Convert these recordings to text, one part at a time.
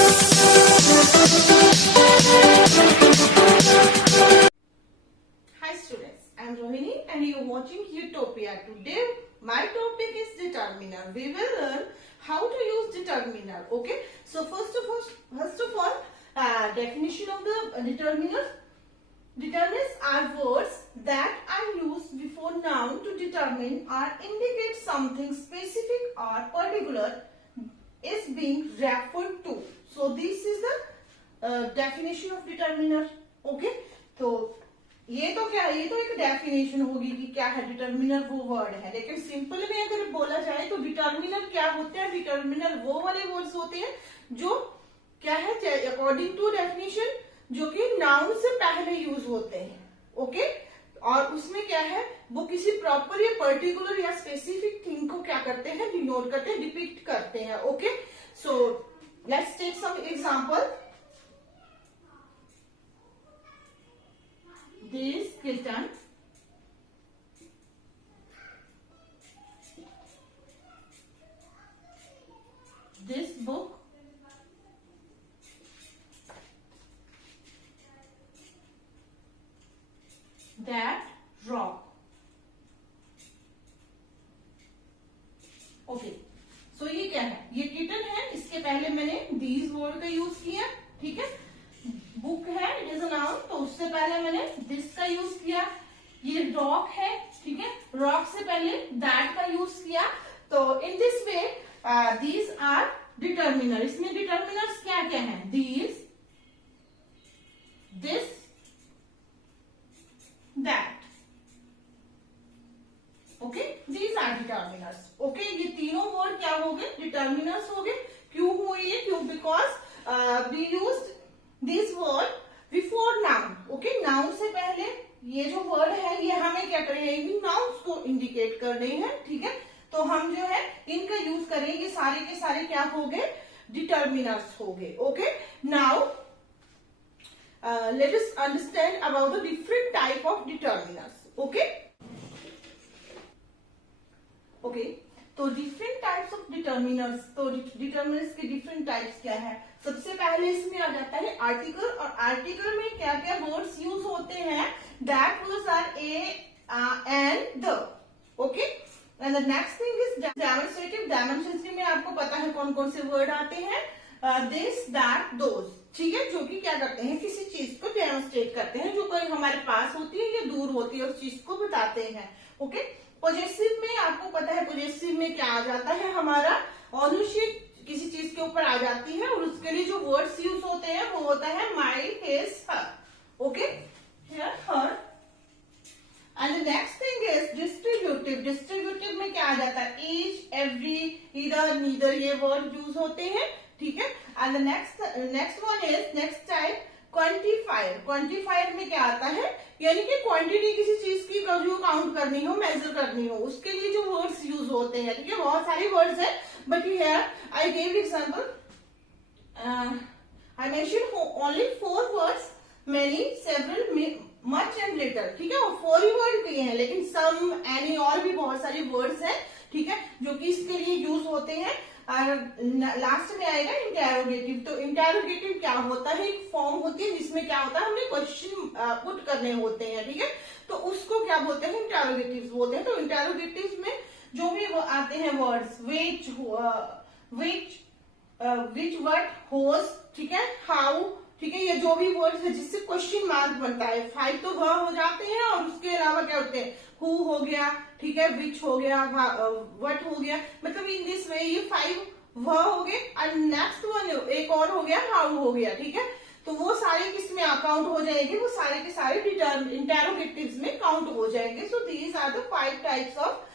Hi students, I am Rohini and you are watching Utopia. Today my topic is determiner. We will learn how to use determiner. Okay, so first of all, definition of the determiner. Determinants are words that are used before noun to determine or indicate something specific or particular is being referred to. So this is the definition of determiner. Okay, तो ये तो क्या है, ये तो एक definition होगी कि क्या है डिटर्मिनर, वो वर्ड है। लेकिन सिंपल में अगर बोला जाए तो डिटर्मिनर क्या होते हैं, डिटर्मिनर वो वाले वर्ड्स होते हैं जो क्या है, अकॉर्डिंग टू डेफिनेशन, जो कि नाउन से पहले यूज होते हैं। ओके, और उसमें क्या है, वो किसी प्रॉपर या पर्टिकुलर या स्पेसिफिक थिंग को क्या करते हैं, डिनोट करते हैं, डिपिक्ट करते हैं। Okay, so let's take some example. This kitten this book that rock। Okay, so ये क्या है, ये किटन है, इसके पहले मैंने these वर्ड का यूज किया। ठीक है, बुक है, इट इज अ नाउन, तो उससे पहले मैंने दिस का यूज किया। ये रॉक है, ठीक है, रॉक से पहले दैट का यूज किया। तो in this way these are determiner. इसमें डिटर्मिनर्स क्या क्या हैं, these, this, that. Okay, these are determiners. Okay, ये तीनों वर्ड क्या हो गए, डिटर्मिनर्स हो गए। क्यों हुए ये, क्यों, because we used this word before noun. Okay, noun से पहले ये जो वर्ड है ये हमें क्या करेंगे, नाउन्स को इंडिकेट कर रहे हैं। ठीक है, तो हम जो है इनका यूज करेंगे, ये सारे के सारे क्या हो गए, डिटर्मिनर्स हो गए। Okay, now let us understand about the different type of determiners. Okay okay, तो डिफरेंट टाइप्स ऑफ डिटर्मिनर्स। तो डिटर्मिनर्स के डिफरेंट टाइप्स क्या है, सबसे पहले इसमें आ जाता है आर्टिकल। और आर्टिकल में क्या क्या वर्ड्स यूज होते हैं, that words are a and the. Okay, and the next thing is demonstrative. Demonstrative में आपको पता है कौन कौन से वर्ड आते हैं, दिस, दैट, दोज। ठीक है, जो कि क्या करते हैं, किसी चीज को डेमोन्स्ट्रेट करते हैं, जो कोई हमारे पास होती है या दूर होती है, उस चीज को बताते हैं। ओके, पॉजेसिव में आपको पता है, पॉजेसिव में क्या आ जाता है, हमारा ओनरशिप किसी चीज के ऊपर आ जाती है, और उसके लिए जो वर्ड्स यूज होते हैं वो होता है my, his, her. Okay, here, her. And the next thing is distributive. Distributive में क्या आ जाता है, ईच, एवरी, ईदर, नीदर, ये वर्ड यूज होते हैं। ठीक है, and the next one is, next type, quantifier. Quantifier में क्या आता है, यानी कि क्वांटिटी किसी चीज की जो काउंट करनी हो, मेजर करनी हो, उसके लिए जो वर्ड्स यूज होते हैं। ठीक है, बहुत सारे वर्ड्स हैं, but here I gave example, I mention only 4 words, many, several, much and little. ठीक है, और 4 ही वर्ड किए हैं, लेकिन सम, एनी और भी बहुत सारे वर्ड्स हैं। ठीक है, जो कि इसके लिए यूज होते हैं। लास्ट में आएगा इंटेरोगेटिव। तो इंटेरोगेटिव क्या होता है, एक फॉर्म होती है जिसमें क्या होता है, हमें क्वेश्चन पुट करने होते हैं। ठीक है, तो उसको क्या बोलते हैं, इंटेरोगेटिव बोलते हैं। तो इंटेरोगेटिव में जो भी आते हैं वर्ड्स, विच, व्हाट, होज, ठीक है, हाउ, ठीक है, ये जो भी वर्ड्स है जिससे क्वेश्चन मार्क बनता है। 5 तो वह हो जाते हैं, और उसके अलावा क्या होते हैं, हु हो गया, ठीक है, विच हो गया, व्हाट हो गया, मतलब इन दिस वे ये 5 वह हो गए। और नेक्स्ट वन एक और हो गया, हाउ हो गया। ठीक है, तो वो सारे किसमें काउंट हो जाएंगे, वो सारे के सारे इंटेरोगेटिव्स में काउंट हो जाएंगे। So these are the 5 types of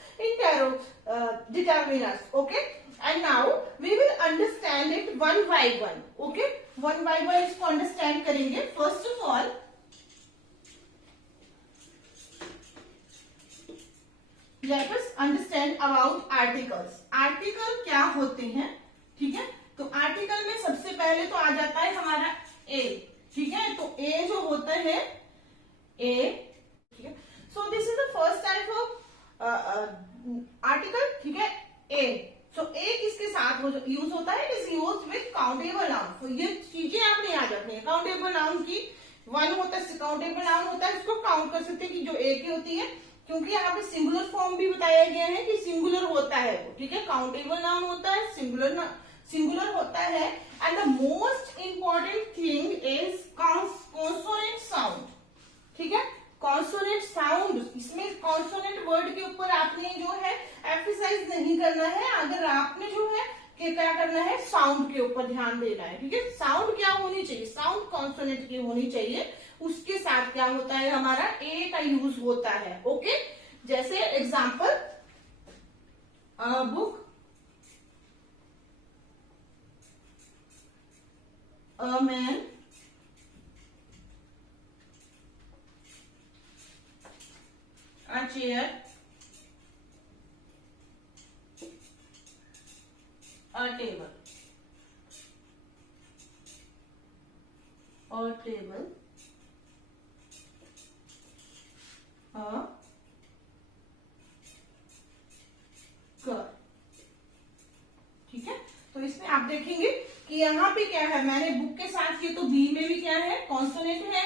determiners। Okay, and now we will understand it one by one। Okay, one by one इसको understand करेंगे। First of all, let us understand about articles। article क्या होते हैं, ठीक है, तो article में सबसे पहले तो आ जाता है हमारा a। ठीक है, तो a जो होता है a, ठीक है, so this is the first type of article. ठीक है, ए। सो ए किसके साथ यूज होता है, is use with countable noun. तो ये चीजें आपने याद रखनी है। काउंटेबल नाउन की वन होता है, काउंटेबल नाउन होता है, इसको काउंट कर सकते हैं कि जो एक ही होती है, क्योंकि यहाँ पे सिंगुलर फॉर्म भी बताया गया है कि सिंगुलर होता है वो, ठीक है। काउंटेबल नाउन होता है, सिंगुलर होता है। And the most important thing is consonant sound, ठीक है। कॉन्सोनेंट साउंड, इसमें कॉन्सोनेंट वर्ड के ऊपर आपने जो है एम्फसाइज नहीं करना है, अगर आपने जो है कि क्या करना है, साउंड के ऊपर ध्यान देना है, ठीक है। साउंड क्या होनी चाहिए, साउंड कॉन्सोनेंट की होनी चाहिए, उसके साथ क्या होता है, हमारा ए का यूज होता है, ओके। जैसे example, book, a man, a chair, a table, a table, a car, ठीक है। तो इसमें आप देखेंगे कि यहाँ पे क्या है, मैंने बुक के साथ किया तो बी में भी क्या है, कॉन्सोनेंट है,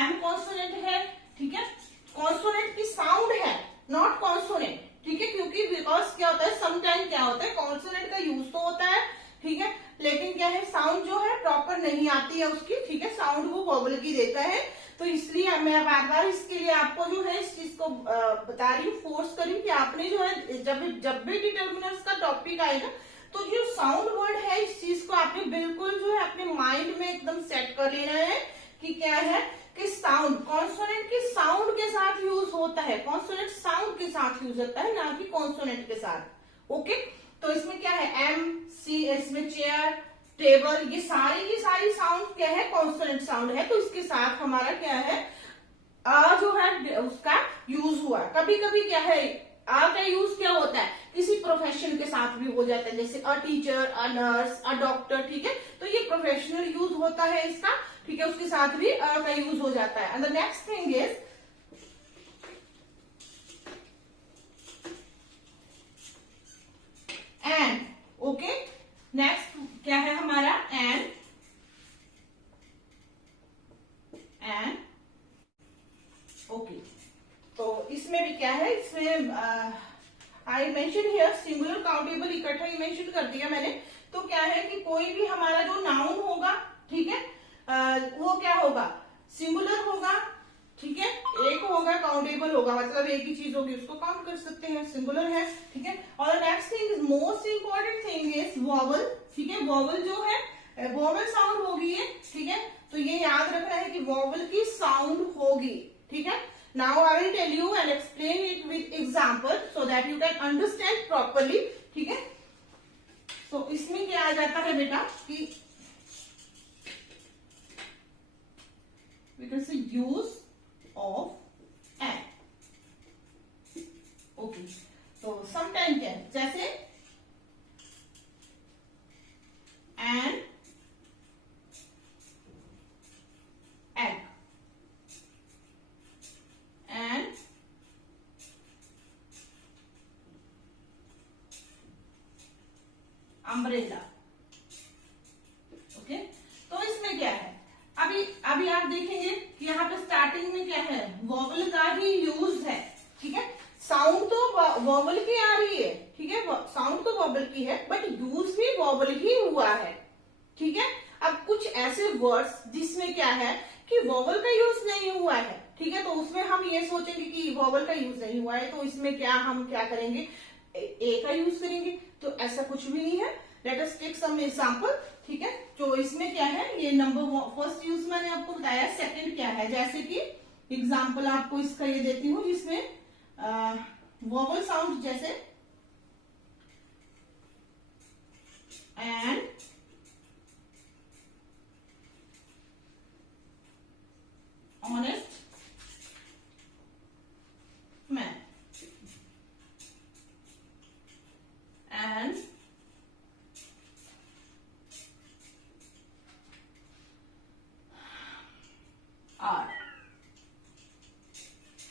एम कॉन्सोनेंट है, ठीक है। कॉन्सोनेंट की साउंड है, नॉट कॉन्सोनेंट, ठीक है, क्योंकि बिकॉज क्या होता है, समटाइम क्या होता है, कॉन्सोनेंट का यूज तो होता है, ठीक है, लेकिन क्या है, साउंड जो है प्रॉपर नहीं आती है उसकी, ठीक है, साउंड वो वोवल की देता है। तो इसलिए मैं बार बार इसके लिए आपको जो है इस चीज को बता रही हूँ, फोर्स कर रही हूँ कि आपने जो है जब भी डिटर्मिनर्स का टॉपिक आएगा तो जो साउंड वर्ड है, इस चीज को आपने बिल्कुल जो है अपने माइंड में एकदम सेट कर लेना है कि क्या है कि साउंड कॉन्सोनेंट की साउंड के साथ यूज होता है, कॉन्सोनेंट साउंड के साथ यूज होता है, ना कि कॉन्सोनेंट के साथ, ओके। तो इसमें क्या है, एम सी, इसमें चेयर, टेबल, ये सारी साउंड क्या है, कॉन्सोनेंट साउंड है। तो इसके साथ हमारा क्या है, आ जो है उसका यूज हुआ। कभी कभी क्या है, आ का यूज क्या होता है, किसी प्रोफेशन के साथ भी हो जाता है, जैसे a teacher, a nurse, a doctor, ठीक है। तो ये प्रोफेशनल यूज होता है इसका, ठीक है, उसके साथ भी अ का यूज हो जाता है। And the next thing is and, okay. Next क्या है हमारा, एंड ओके। तो इसमें भी क्या है, इसमें I mention here singular countable इकट्ठा ही मेंशन कर दिया मैंने। तो क्या है कि कोई भी हमारा जो नाउन होगा, ठीक है, वो क्या होगा, सिंगुलर होगा, ठीक है, एक होगा, काउंटेबल होगा, मतलब एक ही चीज होगी, उसको काउंट कर सकते हैं, सिंगुलर है, ठीक है। और next thing is most important thing is vowel, ठीक है। वॉवल जो है, वॉवल साउंड होगी ये, ठीक है। तो ये याद रखना है कि वॉवल की साउंड होगी, ठीक है। Now I will tell you and explain it with example so that you can understand properly, ठीक है। तो इसमें क्या आ जाता है बेटा कि we can say use of and, okay। तो sometime क्या है, जैसे and, egg, and umbrella, okay. तो इसमें क्या है, अभी आप देखेंगे कि यहाँ पे स्टार्टिंग में क्या है, वॉवल का ही यूज है, ठीक है। साउंड तो वॉवल की आ रही है, ठीक है, साउंड तो वॉवल की है, बट यूज भी वॉवल ही हुआ है, ठीक है। अब कुछ ऐसे वर्ड्स जिसमें क्या है कि वॉवल का यूज नहीं हुआ है, ठीक है, तो उसमें हम ये सोचेंगे कि वॉवल का यूज नहीं हुआ है, तो इसमें क्या हम क्या करेंगे, ए का यूज करेंगे। तो ऐसा कुछ भी नहीं है। Let us take some example, ठीक है। तो इसमें क्या है, ये नंबर फर्स्ट यूज मैंने आपको बताया, सेकंड क्या है, जैसे कि एग्जांपल आपको इसका ये देती हूँ जिसमें वॉवल साउंड जैसे an, honest man, an hour,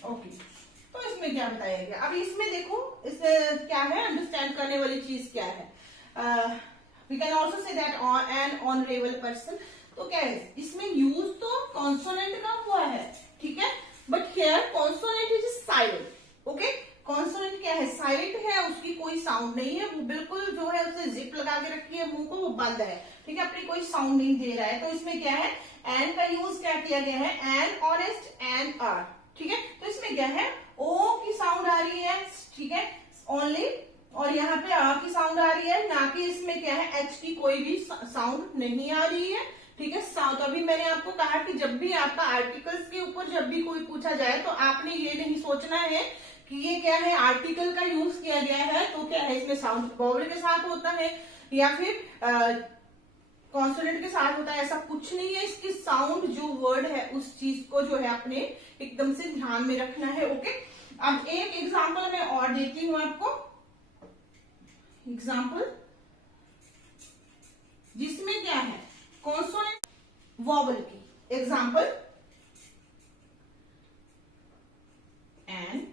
okay. तो इसमें क्या बताया गया, अब इसमें देखो इसमें क्या है, अंडरस्टैंड करने वाली चीज क्या है। We can also say that an honorable person. तो क्या है इसमें यूज तो कॉन्सोनेंट का हुआ है, ठीक है, but here consonant is silent. Okay, consonant क्या है, साइलेंट है, उसकी कोई साउंड नहीं है, वो बिल्कुल जो है उसे जिप लगा के रखी है मुंह को, वो बंद है, ठीक है, अपनी कोई साउंड नहीं दे रहा है। तो इसमें क्या है, एन का यूज क्या किया गया है, एन, ऑनेस्ट, एन, आर, ठीक है। तो इसमें क्या है, ओ की साउंड आ रही है, ठीक है, ओनली, और यहाँ पे आ की साउंड आ रही है, ना कि इसमें क्या है एच की कोई भी साउंड नहीं आ रही है, ठीक है। तो अभी मैंने आपको कहा कि जब भी आपका आर्टिकल्स के ऊपर जब भी कोई पूछा जाए तो आपने ये नहीं सोचना है कि ये क्या है, आर्टिकल का यूज किया गया है तो क्या है इसमें साउंड वोवेल के साथ होता है या फिर कॉन्सोनेंट के साथ होता है, ऐसा कुछ नहीं है। इसकी साउंड जो वर्ड है उस चीज को जो है अपने एकदम से ध्यान में रखना है। ओके, अब एक एग्जाम्पल मैं और देती हूं आपको, एग्जाम्पल जिसमें क्या है कॉन्सोनेंट वोवेल की। एग्जाम्पल, एन,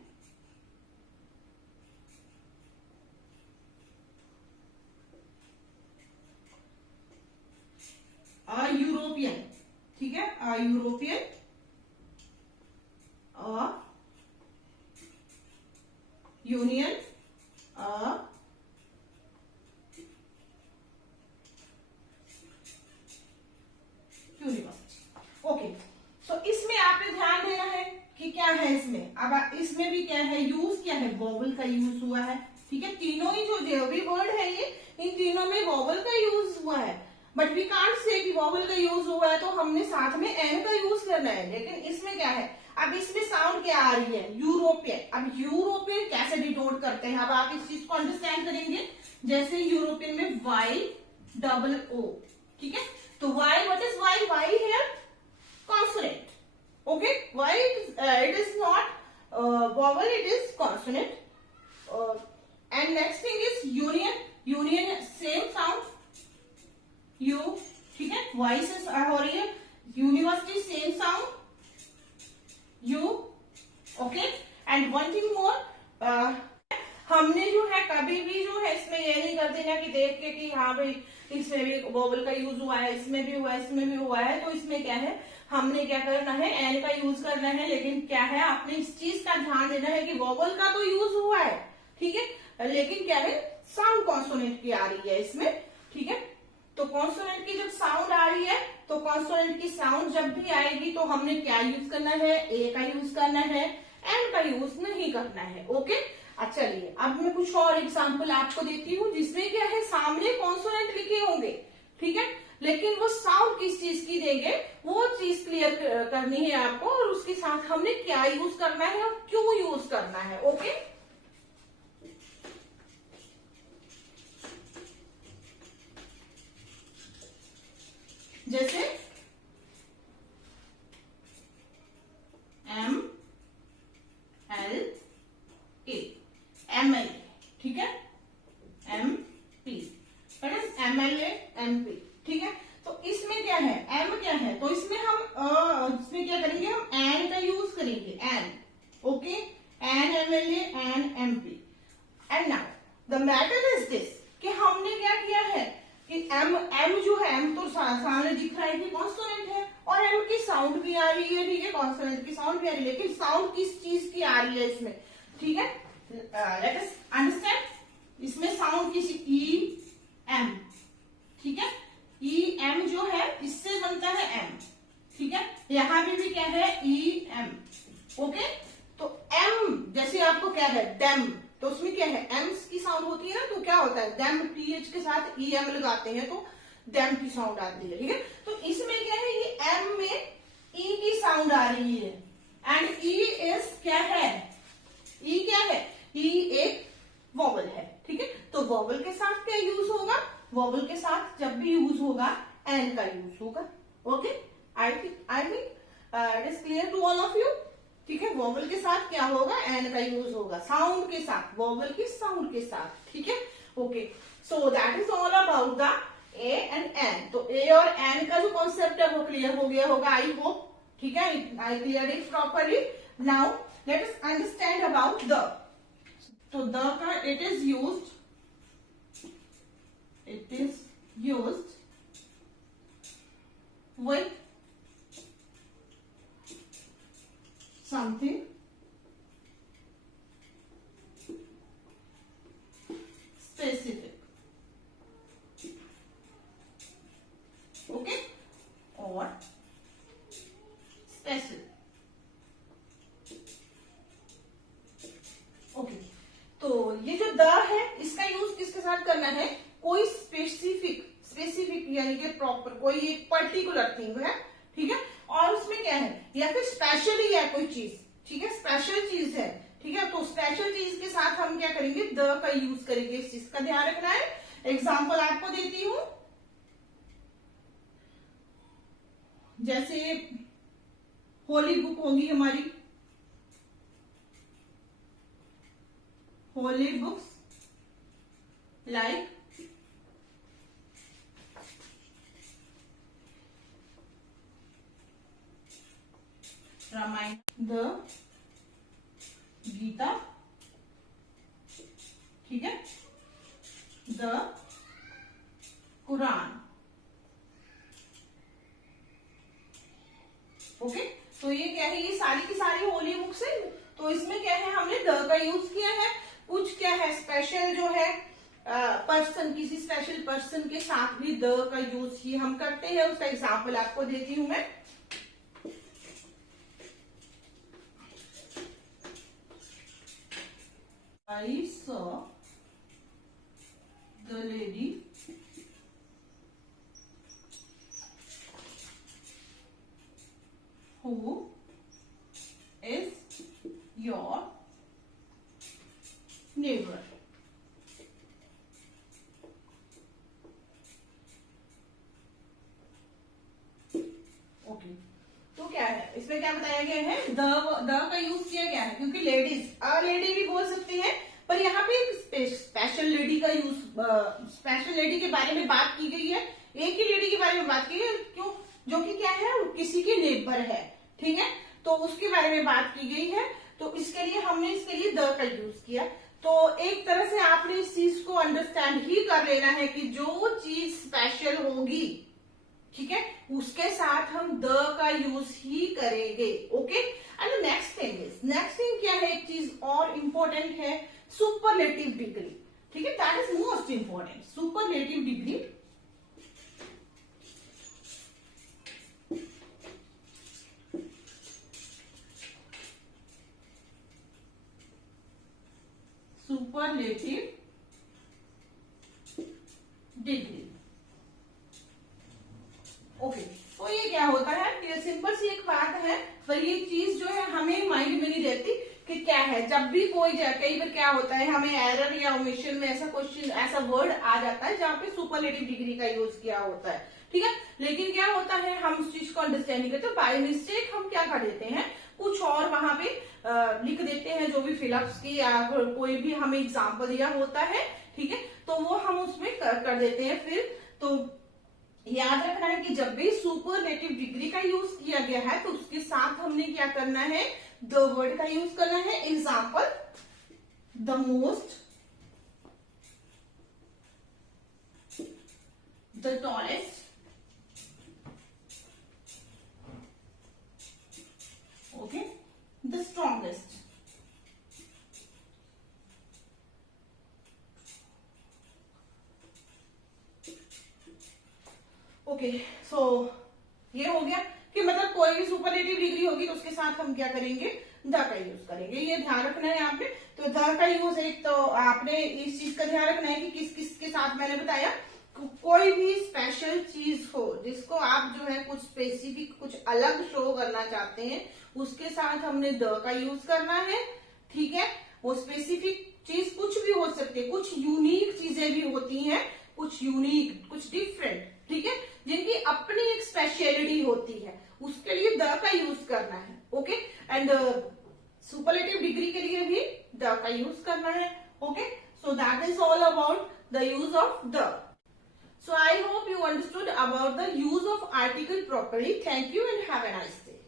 यूरोपियन, ठीक है, यूरोपियन, यूनियन, यूनिवर्सिटी। ओके, सो इसमें आपने ध्यान देना है कि क्या है इसमें, अब इसमें भी क्या है, यूज क्या है, वोवेल का यूज हुआ है, ठीक है। तीनों ही जो भी वर्ड है ये, इन तीनों में वोवेल का यूज हुआ है, बट वी कांट से कि वोवेल का यूज हुआ है तो हमने साथ में एन का यूज करना है। लेकिन इसमें क्या है, अब इसमें साउंड क्या आ रही है, यूरोपियन। अब यूरोपियन कैसे डिनोट करते हैं, अब आप इस चीज को अंडरस्टैंड करेंगे। जैसे यूरोपियन में वाई डबल ओ, ठीक है, तो Y, what is Y, Y here consonant. Okay, why it is not vowel, it is consonant. And next thing is union. Union same sound, u, ठीक है, y से हो रही है, university same sound, u. Okay, and one thing more, हमने जो है कभी भी जो है इसमें ये नहीं कर देना कि देख के कि हाँ भाई इसमें भी वोवेल का यूज हुआ है, इसमें भी हुआ है, इसमें भी हुआ है, तो इसमें क्या है, हमने क्या करना है, एन का यूज करना है। लेकिन क्या है, आपने इस चीज का ध्यान देना है कि वोवेल का तो यूज हुआ है, ठीक है, लेकिन क्या है, साउंड कॉन्सोनेंट की आ रही है इसमें, ठीक है। तो कॉन्सोनेंट की जब साउंड आ रही है तो कॉन्सोनेंट की साउंड जब भी आएगी तो हमने क्या यूज करना है, ए का यूज करना है, एन का यूज नहीं करना है। ओके, अच्छा चलिए अब मैं कुछ और एग्जाम्पल आपको देती हूँ जिसमें क्या है, सामने कॉन्सोनेंट लिखे होंगे, ठीक है, लेकिन वो साउंड किस चीज की देंगे वो चीज क्लियर करनी है आपको, और उसके साथ हमने क्या यूज करना है और क्यों यूज करना है। ओके, जैसे M L A, M L, ठीक है, M P, M L A, M P, ठीक है। तो इसमें क्या है, एम क्या है, तो इसमें हम इसमें क्या करेंगे, हम एन का यूज करेंगे, an. Okay, an, M L A, an, M P. And now the matter is this कि हमने क्या किया है कि एम जो है, एम तो सामने दिख रहा है कि कॉन्सोनेंट है, और एम की साउंड भी आ रही है, ठीक है, कॉन्सोनेंट की साउंड भी आ रही है, लेकिन साउंड किस चीज की आ रही है इसमें, ठीक है, लेट अस अंडरस्टैंड। इसमें साउंड किसी ई एम, ठीक है, ई एम जो है इससे बनता है एम, ठीक है, यहां भी क्या है, ई एम। ओके, तो एम जैसे आपको क्या है, डेम, तो उसमें क्या है, एम की साउंड होती है ना, तो क्या होता है, डेम टीएच के साथ ई एम लगाते हैं तो डेम की साउंड आती है, ठीक है। तो इसमें क्या है, ये एम में ई की साउंड आ रही है, एंड ई इज क्या है, ई क्या है, ई एक वोवेल है, ठीक है। तो वोवेल के साथ क्या यूज होगा, वोवेल के साथ जब भी यूज होगा एन का यूज होगा। Okay, I think it is clear to all of you, ठीक है। वोवेल के साथ क्या होगा, एन का यूज होगा, साउंड के साथ, वोवेल की साउंड के साथ, ठीक है। Okay, so that is all about the a and an. तो ए और एन का जो कॉन्सेप्ट है वो क्लियर हो गया होगा, आई होप, ठीक है, I clear it properly. Now let us understand about the. तो द का it is used It is used with something specific. Okay, or special. Okay, तो ये जो द है इसका यूज किसके साथ करना है? कोई स्पेसिफिक यानी कि प्रॉपर कोई एक पर्टिकुलर थिंग है, ठीक है, और उसमें क्या है, या फिर स्पेशली है कोई चीज, ठीक है, स्पेशल चीज है, ठीक है, तो स्पेशल चीज के साथ हम क्या करेंगे? द का यूज करेंगे। इस चीज का ध्यान रखना है। एग्जाम्पल आपको देती हूं, जैसे होली बुक होंगी हमारी, holy books like Ramayana, the Gita, ठीक है, द कुरान। ओके, तो ये क्या है? ये सारी की सारी होली बुक्स है, तो इसमें क्या है? हमने द का यूज किया है। कुछ क्या है स्पेशल जो है पर्सन, किसी स्पेशल पर्सन के साथ भी द का यूज ही हम करते हैं। उसका एग्जाम्पल आपको देती हूं मैं। I saw the lady who is your neighbor. Okay, तो क्या है इसमें क्या बताया गया है? द का यूज किया गया है क्योंकि लेडीज, अ लेडी भी बोल सकते हैं, पर यहाँ पे एक स्पेशल लेडी का यूज, स्पेशल लेडी के बारे में बात की गई है। एक ही लेडी के बारे में बात की है, क्यों? जो कि क्या है? किसी के नेबर है, ठीक है, तो उसके बारे में बात की गई है, तो इसके लिए हमने इसके लिए द का यूज किया। तो एक तरह से आपने इस चीज को अंडरस्टैंड ही कर लेना है कि जो चीज स्पेशल होगी, ठीक है, उसके साथ हम द का यूज ही करेंगे। ओके, एंड नेक्स्ट थिंग क्या है? एक चीज और इंपॉर्टेंट है, सुपरलेटिव डिग्री, ठीक है, that is most important. Superlative degree degree. Okay, तो ये क्या होता है? ये सिंपल सी एक बात है, पर ये चीज जो है हमें माइंड में नहीं रहती कि क्या है। जब भी कोई कई बार क्या होता है, हमें एरर या ओमिशन में ऐसा क्वेश्चन, ऐसा वर्ड आ जाता है जहाँ पे सुपरलेटिव डिग्री का यूज किया होता है, ठीक है, लेकिन क्या होता है हम उस चीज को अंडरस्टैंड नहीं करते, बाय मिस्टेक हम क्या कर देते हैं, कुछ और वहां पे लिख देते हैं, जो भी फिलअप्स की या कोई भी हमें एग्जाम्पल दिया होता है, ठीक है, तो वो हम उसमें कर देते हैं। फिर तो याद रखना है कि जब भी सुपरलेटिव डिग्री का यूज किया गया है तो उसके साथ हमने क्या करना है? द वर्ड का यूज करना है। Example, the most, the tallest, okay, the strongest. Okay, so ये हो गया कि मतलब कोई भी सुपरलेटिव डिग्री होगी तो उसके साथ हम क्या करेंगे? द का यूज करेंगे। ये ध्यान रखना है यहाँ पे। तो द का यूज, एक तो आपने इस चीज का ध्यान रखना है कि किस किस के साथ, मैंने बताया, कोई भी स्पेशल चीज हो जिसको आप जो है कुछ स्पेसिफिक, कुछ अलग शो करना चाहते हैं, उसके साथ हमने द का यूज करना है, ठीक है। वो स्पेसिफिक चीज कुछ भी हो सकती है, कुछ यूनिक चीजें भी होती हैं, कुछ यूनिक, कुछ डिफरेंट, ठीक है, जिनकी अपनी एक स्पेशलिटी होती है, उसके लिए द का यूज करना है। ओके, एंड सुपरलेटिव डिग्री के लिए भी द का यूज करना है। Okay, so that is all about the use of the. So I hope you understood about the use of article properly. Thank you and have a nice day.